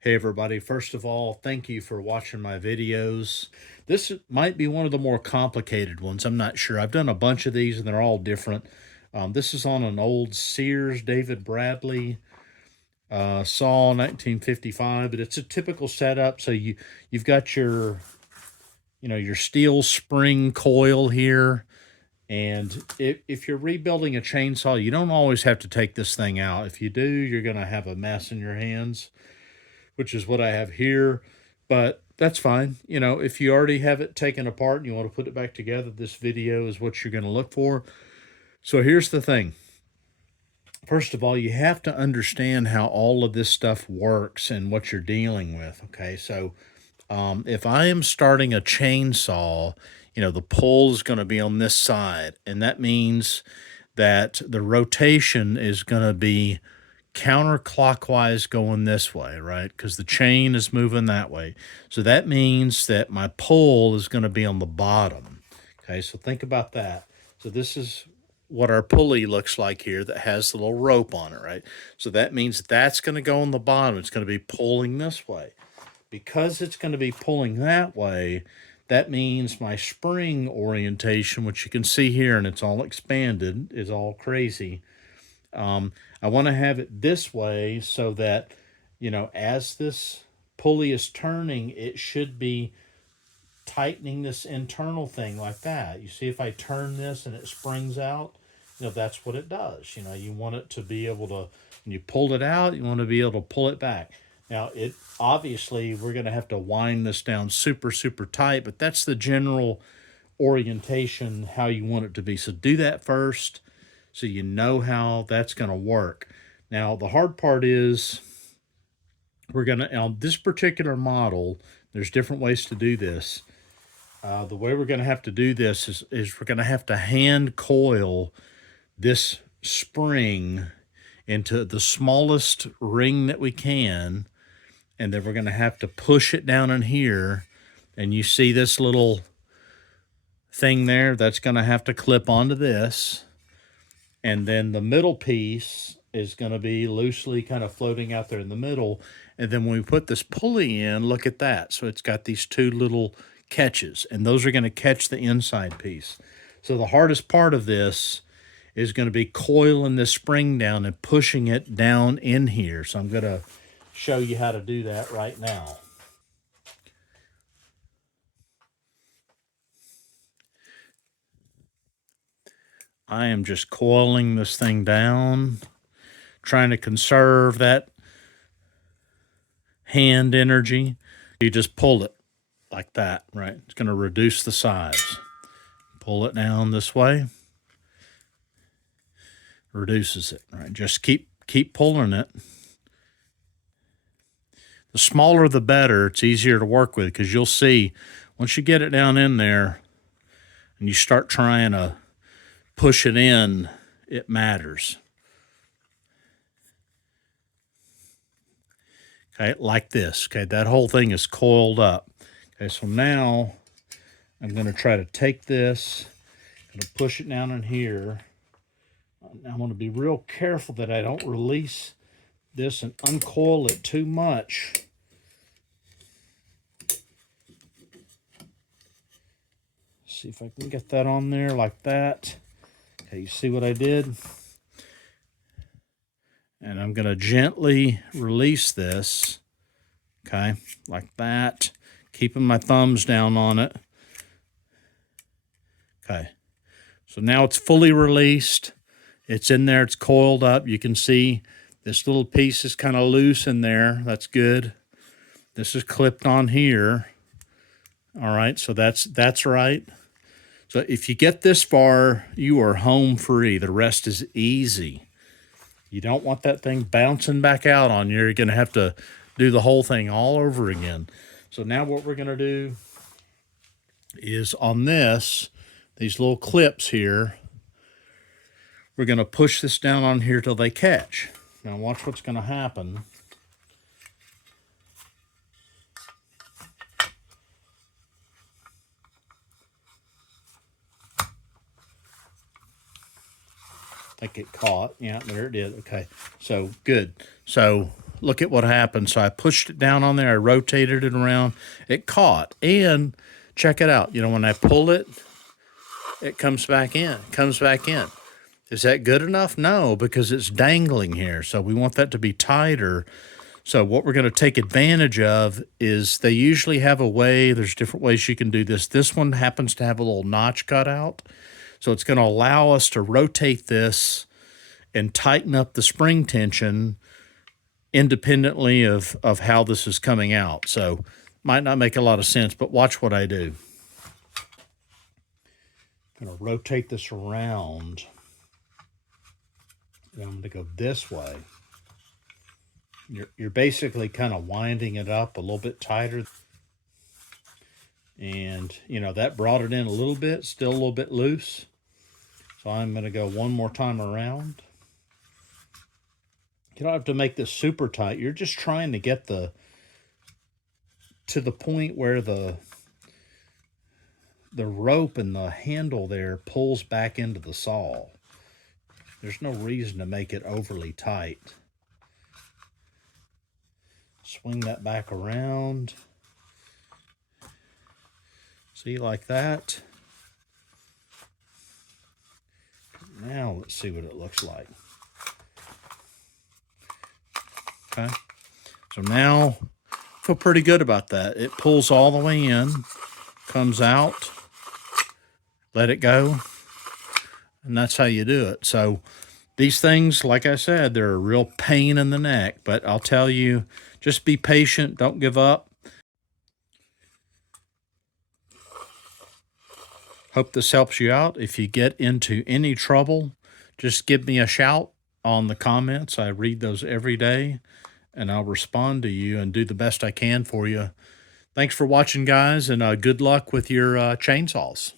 Hey everybody, first of all, thank you for watching my videos. This might be one of the more complicated ones. I'm not sure. I've done a bunch of these and they're all different. This is on an old Sears David Bradley saw 1955, but it's a typical setup. So you've got your steel spring coil here. And if you're rebuilding a chainsaw, you don't always have to take this thing out. If you do, you're going to have a mess in your hands, which is what I have here. But that's fine. If you already have it taken apart and you want to put it back together, this video is what you're going to look for. So here's the thing. First of all, you have to understand how all of this stuff works and what you're dealing with. Okay. So if I am starting a chainsaw, the pull is going to be on this side. And that means that the rotation is going to be counterclockwise going this way, right? Because the chain is moving that way. So that means that my pull is going to be on the bottom. Okay, so think about that. So this is what our pulley looks like here that has the little rope on it, right? So that means that's going to go on the bottom. It's going to be pulling this way. Because it's going to be pulling that way, that means my spring orientation, which you can see here and it's all expanded, is all crazy. I want to have it this way so that, as this pulley is turning, it should be tightening this internal thing like that. You see, if I turn this and it springs out, that's what it does. You want it to be able to, when you pull it out, you want to be able to pull it back. Now, it obviously, we're going to have to wind this down super, super tight, but that's the general orientation, how you want it to be. So do that first so you know how that's going to work. Now, the hard part is we're going to, on this particular model, there's different ways to do this. The way we're going to have to do this is we're going to have to hand coil this spring into the smallest ring that we can, and then we're going to have to push it down in here. And you see this little thing there that's going to have to clip onto this. And then the middle piece is going to be loosely kind of floating out there in the middle. And then when we put this pulley in, look at that. So it's got these two little catches, and those are going to catch the inside piece. So the hardest part of this is going to be coiling this spring down and pushing it down in here. So I'm going to show you how to do that right now. I am just coiling this thing down, trying to conserve that hand energy. You just pull it like that, right? It's going to reduce the size. Pull it down this way. Reduces it, right? Just keep pulling it. The smaller the better. It's easier to work with because you'll see once you get it down in there and you start trying to push it in, it matters. Okay, like this. Okay, that whole thing is coiled up. Okay, so now I'm going to try to take this, I'm going to push it down in here. I want to be real careful that I don't release this and uncoil it too much. See if I can get that on there like that. Okay, you see what I did? And I'm going to gently release this, okay, like that, keeping my thumbs down on it. Okay, so now it's fully released. It's in there, it's coiled up. You can see this little piece is kind of loose in there. That's good. This is clipped on here. All right, so that's right. So if you get this far, you are home free. The rest is easy. You don't want that thing bouncing back out on you. You're going to have to do the whole thing all over again. So now what we're going to do is on these little clips here, we're going to push this down on here till they catch. Now watch what's going to happen. I think it caught. Yeah, there it did. Okay, so good. So look at what happened. So I pushed it down on there. I rotated it around. It caught. And check it out. You know, when I pull it, it comes back in. It comes back in. Is that good enough? No, because it's dangling here. So we want that to be tighter. So what we're going to take advantage of is they usually have a way. There's different ways you can do this. This one happens to have a little notch cut out. So it's going to allow us to rotate this and tighten up the spring tension independently of how this is coming out. So might not make a lot of sense, but watch what I do. I'm going to rotate this around. And I'm going to go this way. You're basically kind of winding it up a little bit tighter. And, you know, that brought it in a little bit, still a little bit loose. So I'm going to go one more time around. You don't have to make this super tight. You're just trying to get to the point where the rope and the handle there pulls back into the saw. There's no reason to make it overly tight. Swing that back around. See, like that. Now let's see what it looks like. Okay. So now I feel pretty good about that. It pulls all the way in, comes out, let it go, and that's how you do it. So these things, like I said, they're a real pain in the neck, but I'll tell you, just be patient, don't give up. Hope this helps you out. If you get into any trouble, just give me a shout on the comments. I read those every day, and I'll respond to you and do the best I can for you. Thanks for watching, guys, and good luck with your chainsaws.